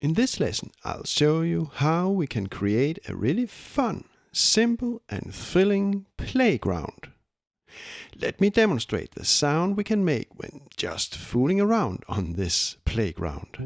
In this lesson, I'll show you how we can create a really fun, simple and thrilling playground. Let me demonstrate the sound we can make when just fooling around on this playground.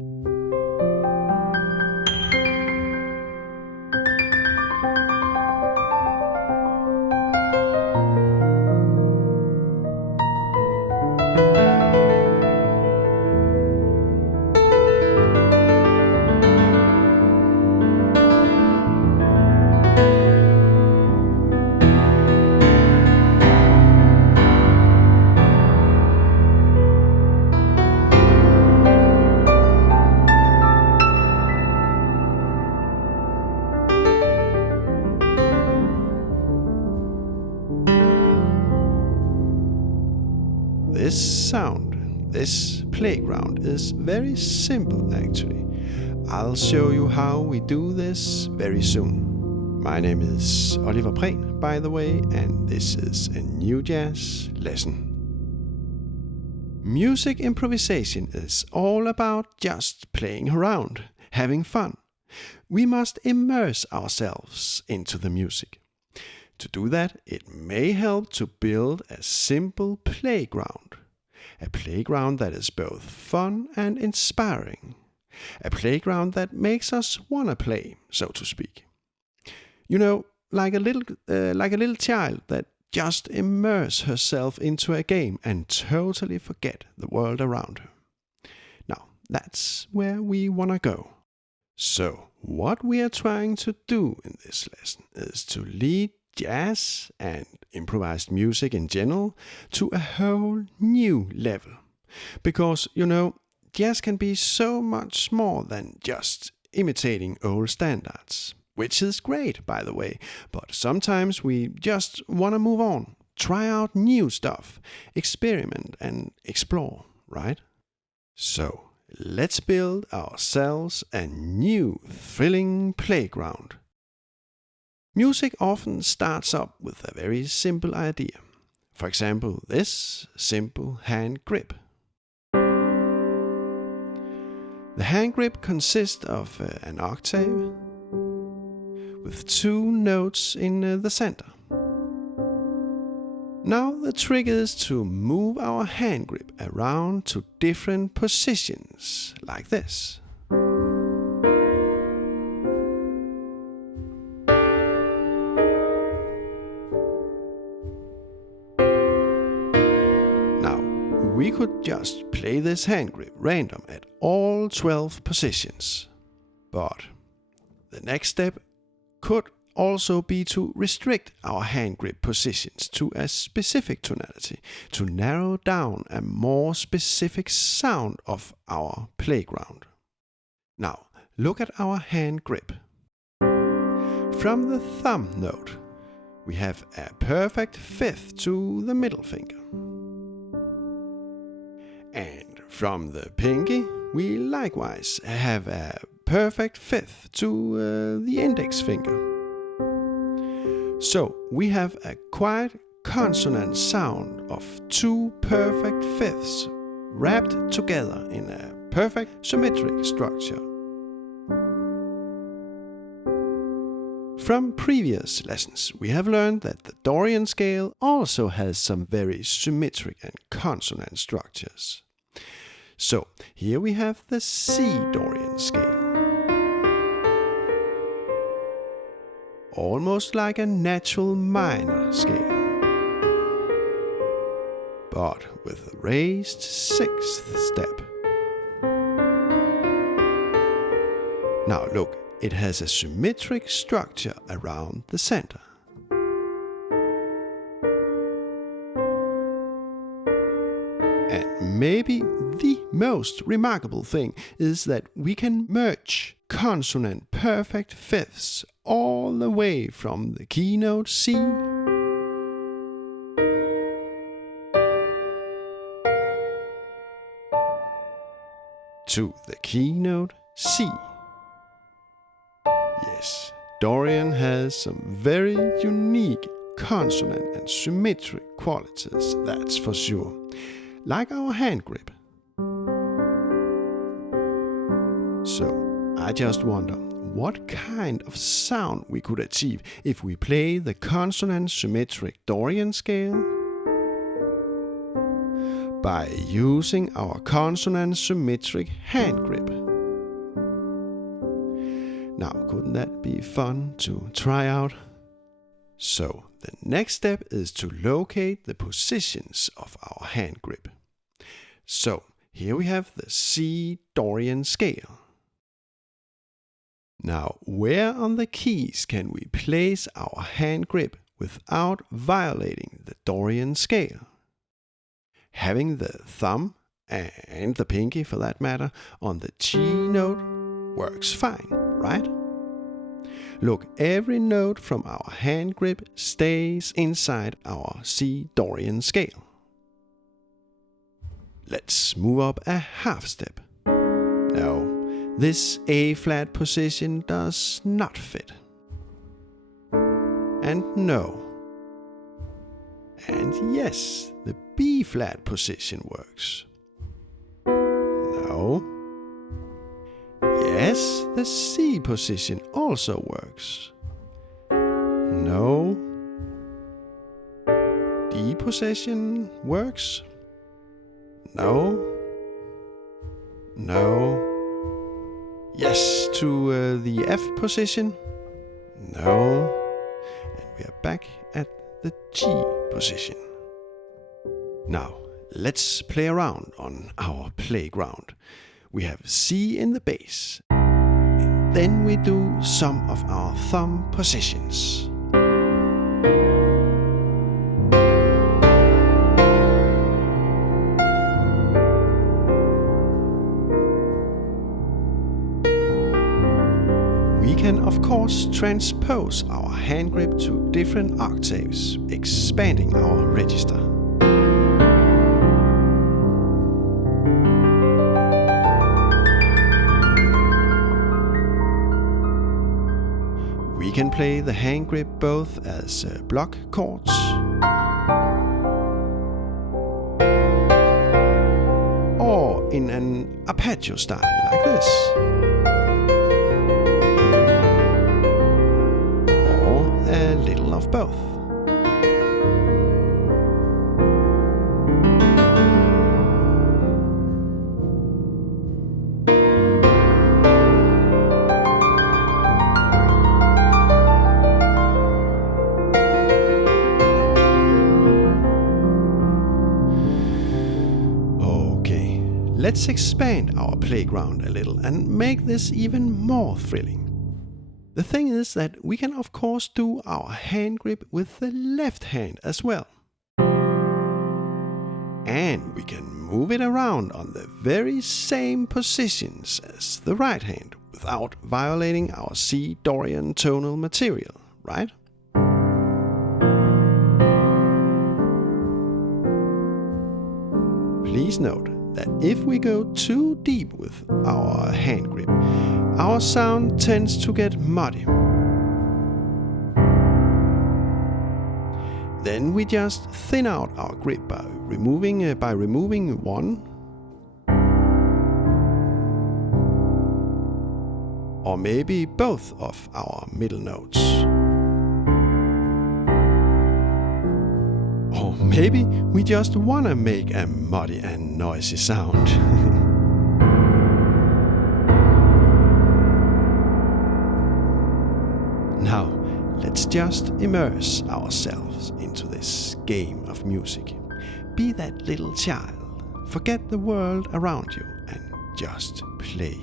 This playground is very simple actually. I'll show you how we do this very soon. My name is Oliver Prehn, by the way, and this is a new jazz lesson. Music improvisation is all about just playing around, having fun. We must immerse ourselves into the music. To do that, it may help to build a simple playground. A playground that is both fun and inspiring. A playground that makes us want to play, so to speak. You know, like a little child that just immerses herself into a game and totally forget the world around her. Now, that's where we want to go. So, what we are trying to do in this lesson is to lead jazz and improvised music in general to a whole new level. Because, jazz can be so much more than just imitating old standards. Which is great, by the way, but sometimes we just want to move on, try out new stuff, experiment and explore, right? So, let's build ourselves a new thrilling playground. Music often starts up with a very simple idea. For example, this simple hand grip. The hand grip consists of an octave with two notes in the center. Now the trick is to move our hand grip around to different positions, like this. We could just play this hand grip random at all 12 positions. But the next step could also be to restrict our hand grip positions to a specific tonality to narrow down a more specific sound of our playground. Now, look at our hand grip. From the thumb note, we have a perfect fifth to the middle finger. And from the pinky, we likewise have a perfect fifth to the index finger. So we have a quite consonant sound of two perfect fifths wrapped together in a perfect symmetric structure. From previous lessons, we have learned that the Dorian scale also has some very symmetric and consonant structures. So, here we have the C Dorian scale. Almost like a natural minor scale, but with a raised sixth step. Now look, it has a symmetric structure around the center. And maybe the most remarkable thing is that we can merge consonant perfect fifths all the way from the keynote C to the keynote C. Yes, Dorian has some very unique consonant and symmetric qualities, that's for sure. Like our hand grip. So, I just wonder what kind of sound we could achieve if we play the consonant symmetric Dorian scale by using our consonant symmetric hand grip. Now, couldn't that be fun to try out? So, the next step is to locate the positions of our hand grip. So, here we have the C Dorian scale. Now, where on the keys can we place our hand grip without violating the Dorian scale? Having the thumb, and the pinky for that matter, on the G note works fine, right? Look, every note from our hand grip stays inside our C Dorian scale. Let's move up a half step. No, this A flat position does not fit. And no. And yes, the B flat position works. No. Yes, the C position also works. No. D position works. No. No. Yes to the F position. No. And we are back at the G position. Now, let's play around on our playground. We have C in the bass, and then we do some of our thumb positions. We can of course transpose our hand grip to different octaves, expanding our register. We can play the hand grip both as block chords or in an arpeggio style like this, or a little of both. Let's expand our playground a little and make this even more thrilling. The thing is that we can of course do our hand grip with the left hand as well. And we can move it around on the very same positions as the right hand without violating our C Dorian tonal material, right? Please note that if we go too deep with our hand grip, our sound tends to get muddy. Then we just thin out our grip by removing one or maybe both of our middle notes. Or maybe we just want to make a muddy and noisy sound. Now, let's just immerse ourselves into this game of music. Be that little child, forget the world around you and just play.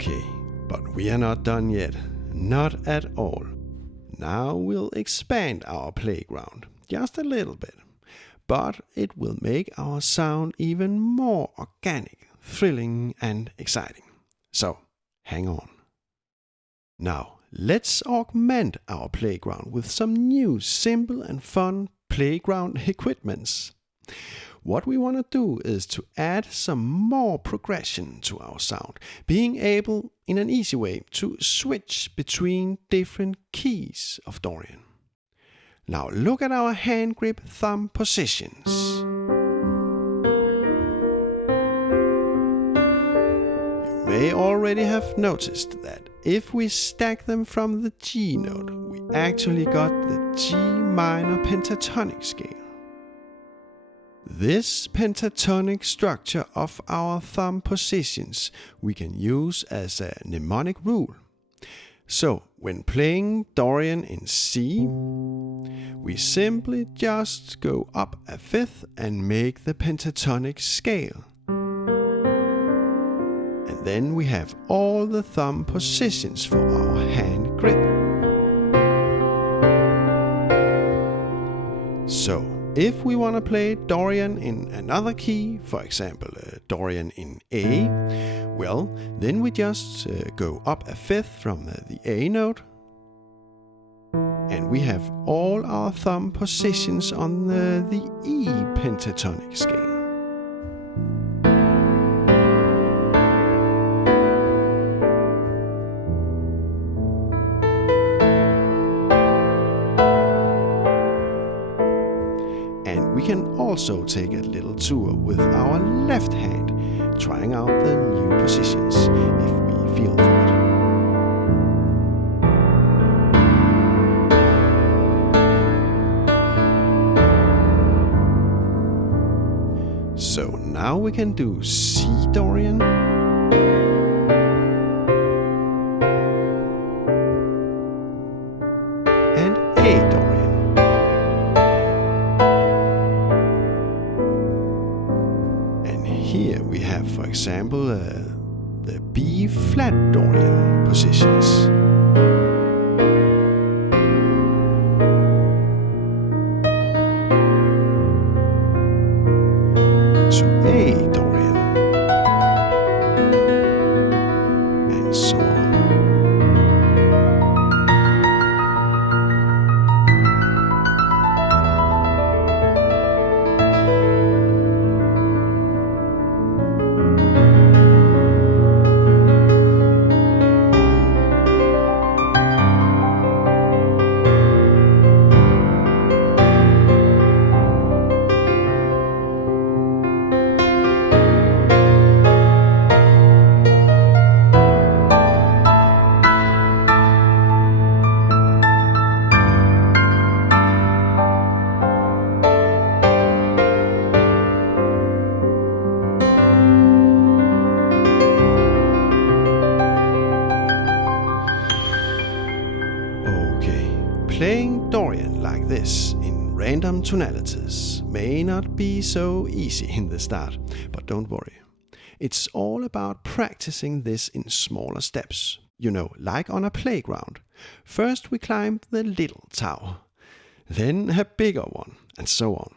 Okay, but we are not done yet. Not at all. Now we'll expand our playground just a little bit, but it will make our sound even more organic, thrilling, and exciting. So, hang on. Now, let's augment our playground with some new simple and fun playground equipments. What we want to do is to add some more progression to our sound, being able in an easy way to switch between different keys of Dorian. Now look at our hand grip thumb positions. You may already have noticed that if we stack them from the G note, we actually got the G minor pentatonic scale. This pentatonic structure of our thumb positions we can use as a mnemonic rule. So, when playing Dorian in C, we simply just go up a fifth and make the pentatonic scale. And then we have all the thumb positions for our hand grip. So, if we want to play Dorian in another key, for example Dorian in A, well, then we just go up a fifth from the A note, and we have all our thumb positions on the E pentatonic scale. We can also take a little tour with our left hand, trying out the new positions if we feel for it. So now we can do C Dorian, and A Dorian. Here we have, for example, the B flat Dorian positions. To A Dorian, and so on. Playing Dorian like this in random tonalities may not be so easy in the start, but don't worry. It's all about practicing this in smaller steps, like on a playground. First we climb the little tower, then a bigger one, and so on.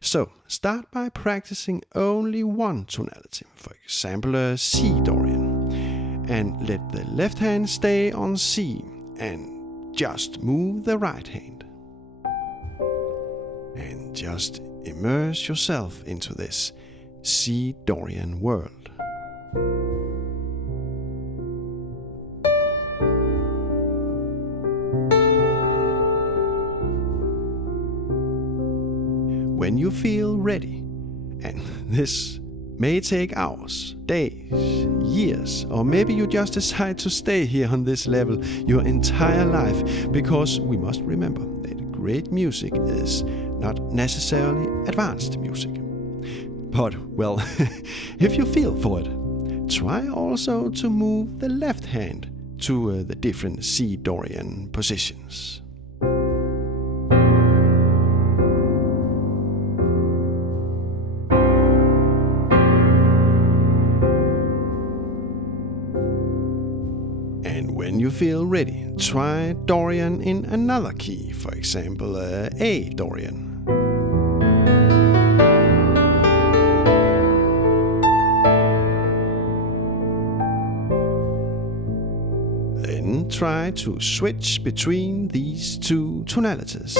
So start by practicing only one tonality, for example a C Dorian, and let the left hand stay on C, and just move the right hand. And just immerse yourself into this C Dorian world. When you feel ready, and this may take hours, days, years, or maybe you just decide to stay here on this level your entire life, because we must remember that great music is not necessarily advanced music. But, well, if you feel for it, try also to move the left hand to the different C Dorian positions. When you feel ready, try Dorian in another key, for example A Dorian. Then try to switch between these two tonalities.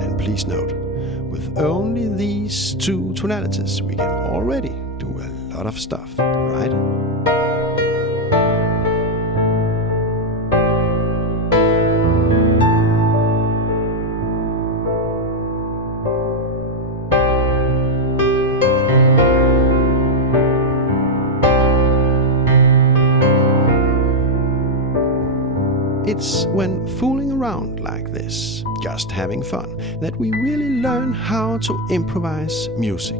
And please note, with only these two tonalities we can already do a lot of stuff, right? It's when fooling around like this, just having fun, that we really learn how to improvise music.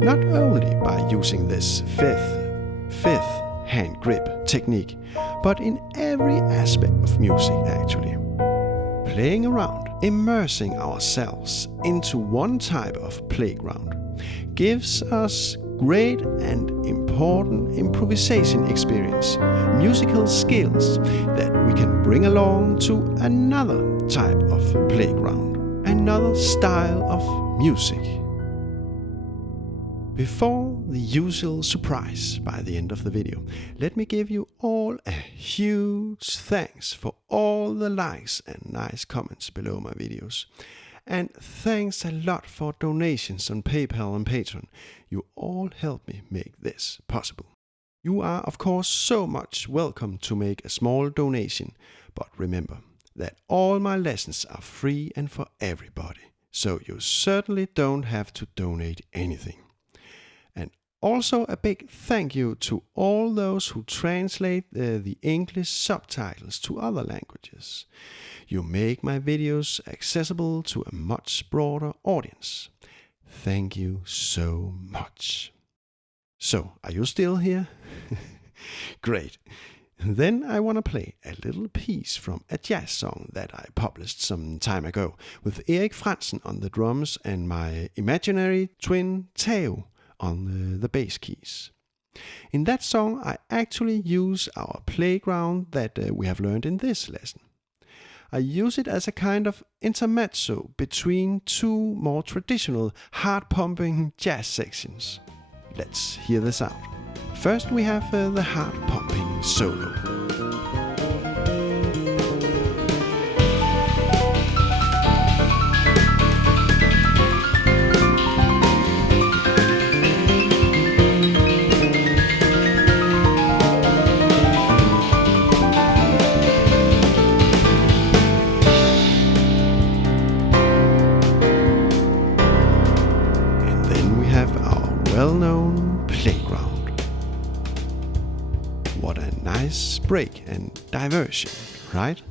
Not only by using this fifth hand grip technique, but in every aspect of music actually. Playing around, immersing ourselves into one type of playground, gives us great and important improvisation experience, musical skills that we can bring along to another type of playground, another style of music. Before the usual surprise by the end of the video, let me give you all a huge thanks for all the likes and nice comments below my videos. And thanks a lot for donations on PayPal and Patreon. You all help me make this possible. You are of course so much welcome to make a small donation, but remember that all my lessons are free and for everybody, so you certainly don't have to donate anything. And also a big thank you to all those who translate the English subtitles to other languages. You make my videos accessible to a much broader audience. Thank you so much. So, are you still here? Great. Then I want to play a little piece from a jazz song that I published some time ago with Erik Frandsen on the drums and my imaginary twin Theo on the bass keys. In that song I actually use our playground that we have learned in this lesson. I use it as a kind of intermezzo between two more traditional heart-pumping jazz sections. Let's hear this out. First we have the heart-pumping solo. Well-known playground. What a nice break and diversion, right?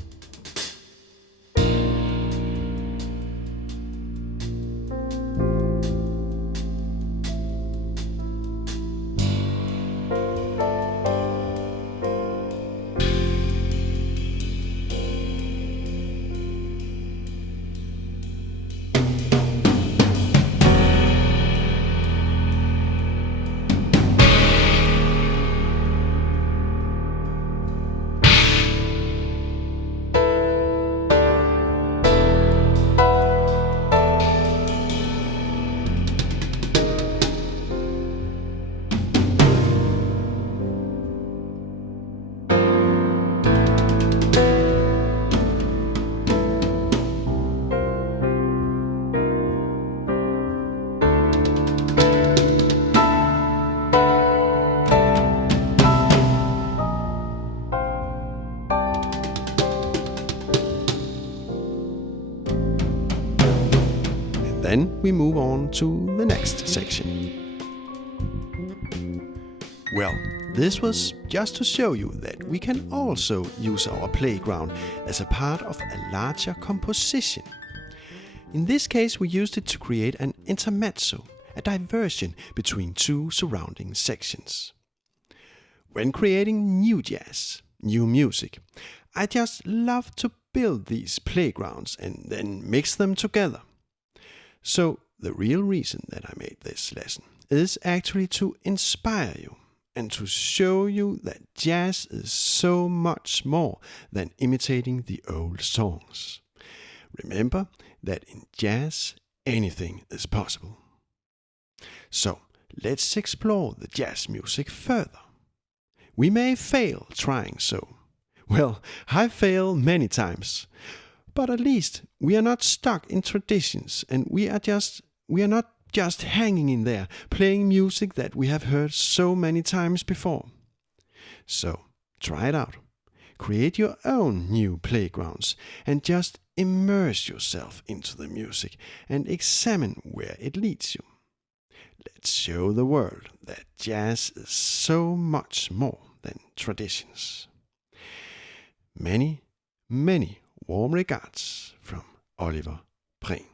Then we move on to the next section. Well, this was just to show you that we can also use our playground as a part of a larger composition. In this case, we used it to create an intermezzo, a diversion between two surrounding sections. When creating new jazz, new music, I just love to build these playgrounds and then mix them together. So the real reason that I made this lesson is actually to inspire you and to show you that jazz is so much more than imitating the old songs. Remember that in jazz, anything is possible. So let's explore the jazz music further. We may fail trying so. Well, I fail many times. But at least we are not stuck in traditions, and we are not just hanging in there playing music that we have heard so many times before. So try it out. Create your own new playgrounds and just immerse yourself into the music and examine where it leads you. Let's show the world that jazz is so much more than traditions. Many, many warm regards from Oliver Prehn.